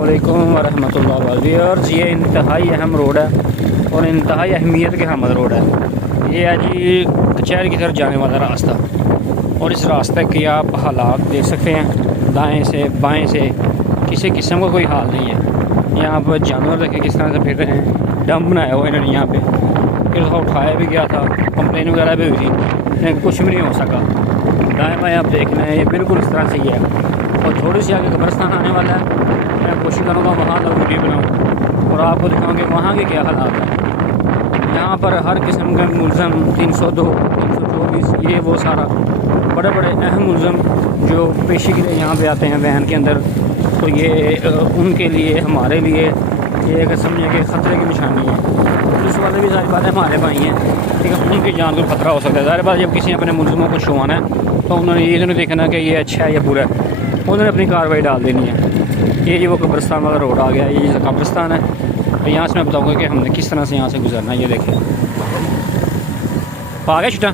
वालेकुम वरहमतुल्लाहि वबरकातुहू। ये इंतहाई अहम रोड है और इंतहाई अहमियत के हामिल रोड है। ये है जी कचहरी की तरफ जाने वाला रास्ता और इस रास्ते के आप हालात देख सकते हैं। दाएं से बाएं से किसी किस्म का कोई हाल नहीं है। यहाँ पर जानवर देखें किस तरह से फिर रहे हैं। डंप बनाया हुआ इन्होंने यहाँ पे, फिर दफ़ा उठाया भी गया था, कंप्लेन वगैरह भी हुई थी, लेकिन कुछ भी नहीं हो सका। दाएँ बाएँ आप देख रहे हैं, ये बिल्कुल इस तरह से ही है। और थोड़ी सी आगे कब्रिस्तान आने वाला है। मैं कोशिश करूँगा वहाँ तक वीडियो बनाऊँ और आपको दिखाऊँगे वहाँ के क्या हालात हैं। यहाँ पर हर किस्म के मुलज़म 302, 324 ये वो सारा बड़े बड़े अहम मुलज़म जो पेशी के लिए यहाँ पे आते हैं वैन के अंदर, तो ये उनके लिए हमारे लिए ये एक समझे कि ख़तरे की निशानी है। पुलिस वाले भी ज़ाहिर बात है हमारे भाई हैं, ठीक है, उनकी जान को ख़तरा हो सकता है। ज़ाहिर बात जब किसी अपने मुलज़मों को छुआना है तो उन्होंने ये नहीं देखना कि ये अच्छा है या बुरा है, उन्होंने अपनी कार्रवाई डाल देनी है। ये वो कब्रिस्तान वाला रोड आ गया, ये कब्रिस्तान है। तो यहाँ से मैं बताऊँगा कि हमने किस तरह से यहाँ से गुजरना है। ये देखिए आ गया छुटा।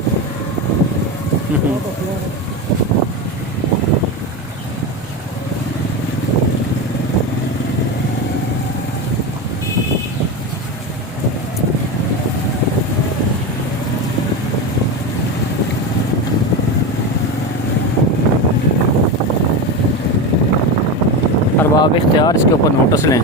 अरबाब इख्तियार इसके ऊपर नोटिस लें।